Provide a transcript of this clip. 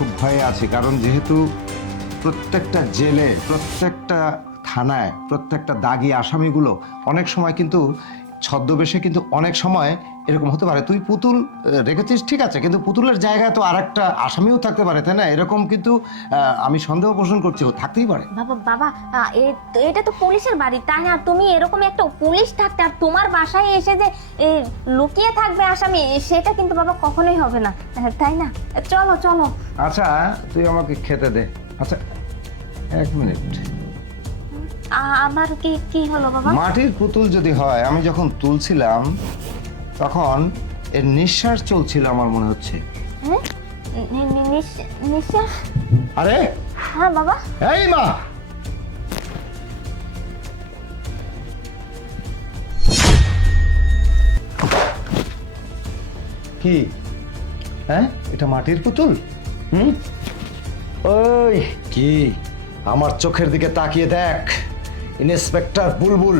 খুব ভয়ে আছি, কারণ যেহেতু প্রত্যেকটা জেলে, প্রত্যেকটা থানায়, প্রত্যেকটা দাগি আসামিগুলো অনেক সময় কিন্তু ছদ্মবেশে কিন্তু অনেক সময় এরকম হতে পারে। তুই পুতুল রেখেছিস ঠিক আছে, কিন্তু পুতুলের জায়গায় তো আরেকটা আসামিও থাকতে পারে, তাই না? এরকম কিন্তু আমি সন্দেহ পোষণ করছি, ও থাকতেই পারে। বাবা বাবা এটা তো পুলিশের বাড়ি, তাই না? তুমি এরকম একটা পুলিশ থাকতে আর তোমার বাসায় এসে যে লুকিয়ে থাকবে আসামি, সেটা কিন্তু বাবা কখনোই হবে না, তাই না? চলো চলো। আচ্ছা তুই আমাকে খেতে দে। আচ্ছা 1 মিনিট। আবার কি কি হলো বাবা? মাটির পুতুল যদি হয়, আমি যখন তুলছিলাম তখন এর নিঃশ্বাস চলছিল আমার মনে হচ্ছে। হ্যাঁ? নিঃশ্বাস? আরে হ্যাঁ বাবা। এই মা, কি? হ্যাঁ, এটা মাটির পুতুল? ওই কি, আমার চোখের দিকে তাকিয়ে দেখ। ইন্সপেক্টর বুলবুল